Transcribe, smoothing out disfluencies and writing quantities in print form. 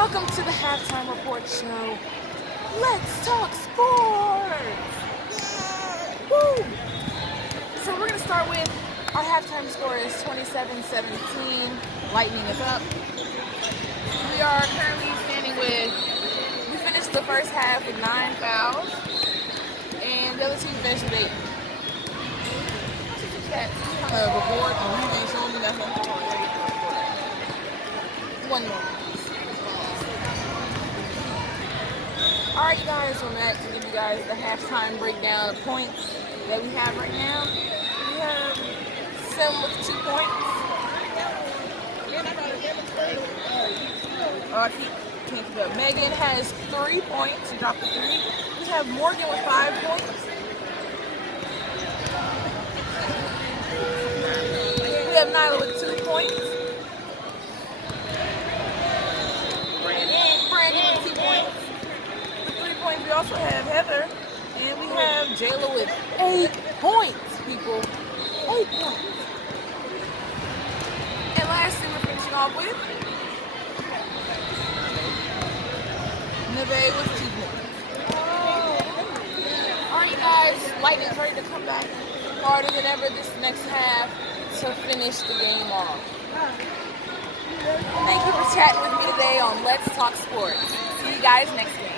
Welcome to the Halftime Report Show. Let's talk sports! Woo! So we're going to start with our halftime score is 27-17. Lightning is up. We are currently standing with, we finished the first half with 9 fouls, and the other team finished with 8. Report, and you ain't showing me nothing. One more. Alright, you guys, so I'm back to give you guys the halftime breakdown of points that we have right now. We have Sim with 2 points. Can't keep up. Megan has 3 points. She dropped a 3. We have Morgan with 5 points. We have Nyla with 2 points. Brandon with 2 points. With 3 points, we also have Heather. And we have Jayla with 8 points, people. 8 points. And lastly, we're finishing off with Neve with 2 points. Alright, you guys, Lightning's ready to come back harder than ever this next half to finish the game off. Thank you for chatting with me today on Let's Talk Sports. See you guys next game.